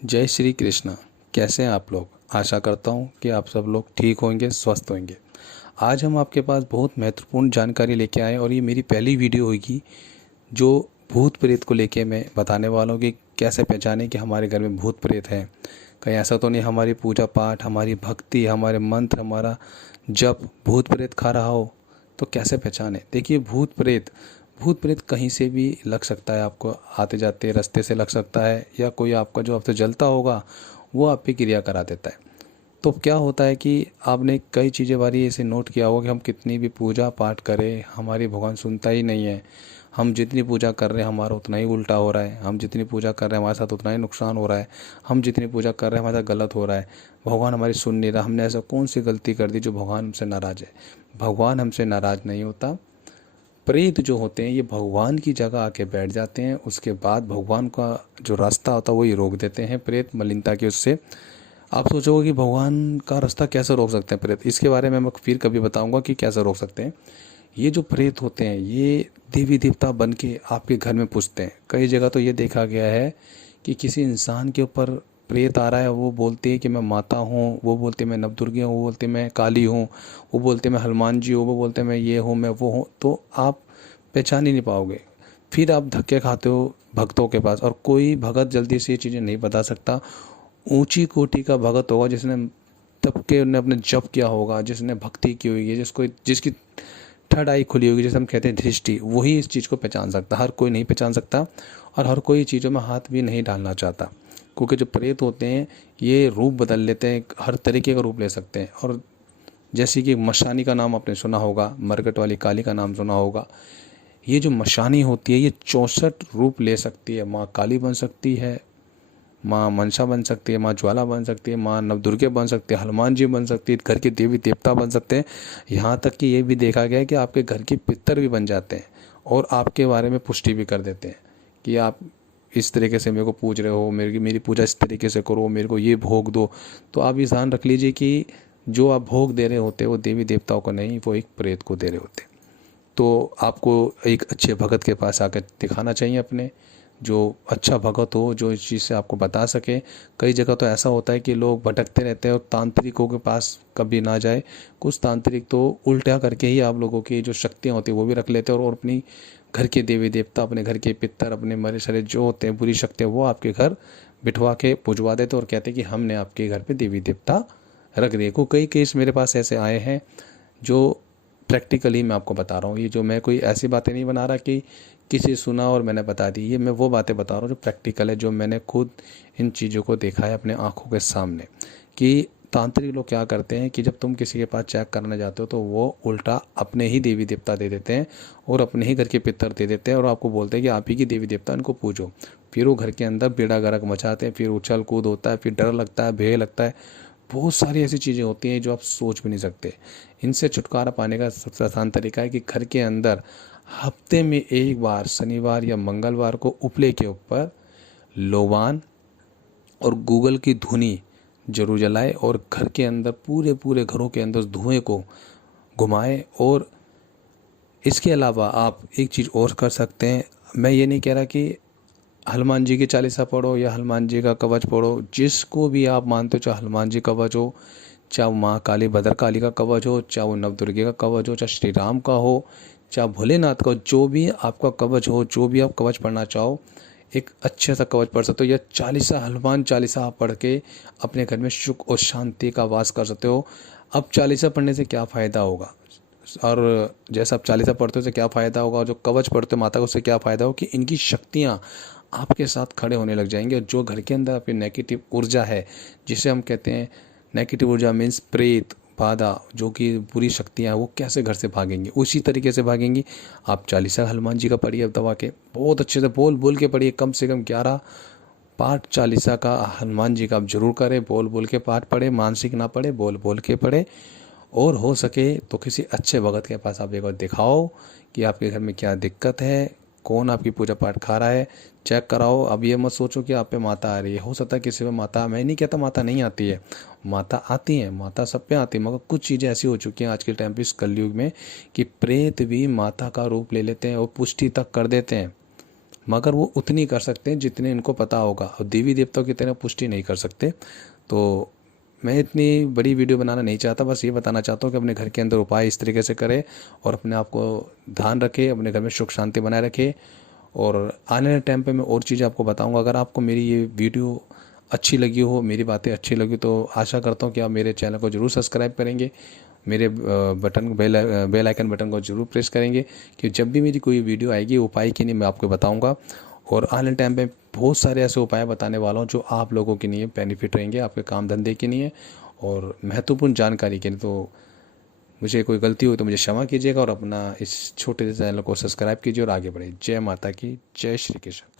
जय श्री कृष्णा। कैसे हैं आप लोग? आशा करता हूँ कि आप सब लोग ठीक होंगे, स्वस्थ होंगे। आज हम आपके पास बहुत महत्वपूर्ण जानकारी लेके आए और ये मेरी पहली वीडियो होगी जो भूत प्रेत को लेके मैं बताने वाला हूँ कि कैसे पहचाने कि हमारे घर में भूत प्रेत हैं। कहीं ऐसा तो नहीं हमारी पूजा पाठ, हमारी भक्ति, हमारे मंत्र, हमारा जप भूत प्रेत खा रहा हो? तो कैसे पहचाने? देखिए, भूत प्रेत कहीं से भी लग सकता है आपको, आते जाते रास्ते से लग सकता है, या कोई आपका जो आपसे जलता होगा वो आप पे क्रिया करा देता है। तो क्या होता है कि आपने कई चीज़ें बारी ऐसे नोट किया होगा कि हम कितनी भी पूजा पाठ करें हमारी भगवान सुनता ही नहीं है। हम जितनी पूजा कर रहे हैं हमारा उतना ही उल्टा हो रहा है, हम जितनी पूजा कर रहे हैं हमारे साथ उतना ही नुकसान हो रहा है, हम जितनी पूजा कर रहे हैं हमारे साथ गलत हो रहा है, भगवान हमारी सुन नहीं रहा। हमने ऐसा कौन सी गलती कर दी जो भगवान हमसे नाराज़ है? भगवान हमसे नाराज़ नहीं होता। प्रेत जो होते हैं ये भगवान की जगह आके बैठ जाते हैं, उसके बाद भगवान का जो रास्ता होता है वही रोक देते हैं प्रेत मलिनता की उससे। आप सोचोगे कि भगवान का रास्ता कैसे रोक सकते हैं प्रेत? इसके बारे में मैं फिर कभी बताऊंगा कि कैसे रोक सकते हैं। ये जो प्रेत होते हैं ये देवी देवता बन के आपके घर में पूजते हैं। कई जगह तो ये देखा गया है कि किसी इंसान के ऊपर प्रेत आ रहा है, वो बोलती है कि मैं माता हूँ, वो बोलते मैं नवदुर्गे हूँ, वो बोलते मैं काली हूँ, वो बोलते मैं हनुमान जी हूँ, वो बोलते मैं ये हूँ, मैं वो हूँ। तो आप पहचान ही नहीं पाओगे। फिर आप धक्के खाते हो भक्तों के पास, और कोई भगत जल्दी से ये चीज़ें नहीं बता सकता। ऊंची कोटि का भगत होगा जिसने तब के उन्हें अपने जप किया होगा, जिसने भक्ति की हुई है, जिसकी थर्ड आई खुली होगी, जैसे हम कहते हैं दृष्टि, वही इस चीज़ को पहचान सकता। हर कोई नहीं पहचान सकता, और हर कोई चीज़ों में हाथ भी नहीं डालना चाहता। क्योंकि जो प्रेत होते हैं ये रूप बदल लेते हैं, हर तरीके का रूप ले सकते हैं। और जैसे कि मशानी का नाम आपने सुना होगा, मरकट वाली काली का नाम सुना होगा। ये जो मशानी होती है ये 64 रूप ले सकती है। माँ काली बन सकती है, माँ मनसा बन सकती है, माँ ज्वाला बन सकती है, माँ नवदुर्गे बन सकती है, हनुमान जी बन सकती है, घर के देवी देवता बन सकते हैं। यहाँ तक कि ये भी देखा गया है कि आपके घर के पितर भी बन जाते हैं और आपके बारे में पुष्टि भी कर देते हैं कि आप इस तरीके से मेरे को पूज रहे हो, मेरी पूजा इस तरीके से करो, मेरे को ये भोग दो। तो आप ये ध्यान रख लीजिए कि जो आप भोग दे रहे होते वो देवी देवताओं को नहीं, वो एक प्रेत को दे रहे होते। तो आपको एक अच्छे भगत के पास आकर दिखाना चाहिए अपने, जो अच्छा भगत हो, जो इस चीज़ से आपको बता सके। कई जगह तो ऐसा होता है कि लोग भटकते रहते हैं और तांत्रिकों के पास कभी ना जाए। कुछ तांत्रिक तो उल्टा करके ही आप लोगों की जो शक्तियाँ होती हैं वो भी रख लेते हैं, और अपनी घर के देवी देवता, अपने घर के पितर, अपने मरे सरे जो होते हैं बुरी शक्तियाँ, वो आपके घर बिठवा के पुजवा देते और कहते हैं कि हमने आपके घर पे देवी देवता रख दिए। को कई केस मेरे पास ऐसे आए हैं जो प्रैक्टिकली मैं आपको बता रहा हूँ। ये जो मैं कोई ऐसी बातें नहीं बना रहा कि किसी सुना और मैंने बता दी, ये मैं वो बातें बता रहा हूँ जो प्रैक्टिकल है, जो मैंने खुद इन चीज़ों को देखा है अपने आँखों के सामने। कि तांत्रिक लोग क्या करते हैं कि जब तुम किसी के पास चेक करने जाते हो तो वो उल्टा अपने ही देवी देवता दे देते हैं और अपने ही घर के पितर दे देते हैं, और आपको बोलते हैं कि आप ही की देवी देवता इनको पूजो। फिर वो घर के अंदर बेड़ा गर्क मचाते हैं, फिर उछल कूद होता है, फिर डर लगता है, भय लगता है। बहुत सारी ऐसी चीज़ें होती हैं जो आप सोच भी नहीं सकते। इनसे छुटकारा पाने का सबसे आसान तरीका है कि घर के अंदर हफ्ते में एक बार शनिवार या मंगलवार को उपले के ऊपर लोबान और गूगल की धुनी जरूर जलाए, और घर के अंदर पूरे पूरे घरों के अंदर धुएं को घुमाएं। और इसके अलावा आप एक चीज़ और कर सकते हैं। मैं ये नहीं कह रहा कि हनुमान जी की चालीसा पढ़ो या हनुमान जी का कवच पढ़ो, जिसको भी आप मानते हो, चाहे हनुमान जी कवच हो, चाहे वो माँ काली भद्रकाली का कवच हो, चाहे वो नवदुर्गे का कवच हो, चाहे श्री राम का हो, चाहे भोलेनाथ का हो, जो भी आपका कवच हो, जो भी आप कवच पढ़ना चाहो, एक अच्छे सा कवच पढ़ सकते हो। या चालीसा, हनुमान चालीसा आप पढ़ के अपने घर में सुख और शांति का वास कर सकते हो। अब चालीसा पढ़ने से क्या फ़ायदा होगा, और जैसा आप चालीसा पढ़ते हो उससे क्या फ़ायदा होगा, और जो कवच पढ़ते हो माता का उससे क्या फ़ायदा हो कि इनकी शक्तियाँ आपके साथ खड़े होने लग जाएंगे। और जो घर के अंदर आपकी नेगेटिव ऊर्जा है, जिसे हम कहते हैं नेगेटिव ऊर्जा मीन्स प्रेत बाधा, जो कि बुरी शक्तियाँ, वो कैसे घर से भागेंगी? उसी तरीके से भागेंगी। आप चालीसा हनुमान जी का पढ़िए, अब दबा के बहुत अच्छे से बोल बोल के पढ़िए। कम से कम 11 पाठ चालीसा का हनुमान जी का आप जरूर करें। बोल बोल के पाठ पढ़े, मानसिक ना पढ़े, बोल बोल के पढ़े। और हो सके तो किसी अच्छे भगत के पास आप एक बार दिखाओ कि आपके घर में क्या दिक्कत है, कौन आपकी पूजा पाठ खा रहा है, चेक कराओ। अब ये मत सोचो कि आप पे माता आ रही है। हो सकता है किसी पे माता, मैं नहीं कहता माता नहीं आती है, माता आती है, माता सब पे आती है, मगर कुछ चीज़ें ऐसी हो चुकी हैं आज के टाइम पे इस कलयुग में कि प्रेत भी माता का रूप ले लेते हैं और पुष्टि तक कर देते हैं। मगर वो उतनी कर सकते हैं जितने इनको पता होगा, और देवी देवताओं की तरह पुष्टि नहीं कर सकते। तो मैं इतनी बड़ी वीडियो बनाना नहीं चाहता, बस ये बताना चाहता हूँ कि अपने घर के अंदर उपाय इस तरीके से करें और अपने आप को ध्यान रखें, अपने घर में सुख शांति बनाए रखें। और आने वाले टाइम पे मैं और चीज़ें आपको बताऊंगा। अगर आपको मेरी ये वीडियो अच्छी लगी हो, मेरी बातें अच्छी लगी, तो आशा करता हूँ कि आप मेरे चैनल को ज़रूर सब्सक्राइब करेंगे, मेरे बेल आइकन बटन को ज़रूर प्रेस करेंगे, कि जब भी मेरी कोई वीडियो आएगी उपाय की नहीं मैं आपको बताऊंगा। और आने वाले टाइम पे बहुत सारे ऐसे उपाय बताने वाला हूँ जो आप लोगों के लिए बेनिफिट रहेंगे, आपके काम धंधे के लिए और महत्वपूर्ण जानकारी के लिए। तो मुझे कोई गलती हुई तो मुझे क्षमा कीजिएगा, और अपना इस छोटे से चैनल को सब्सक्राइब कीजिए और आगे बढ़े। जय माता की, जय श्री कृष्ण।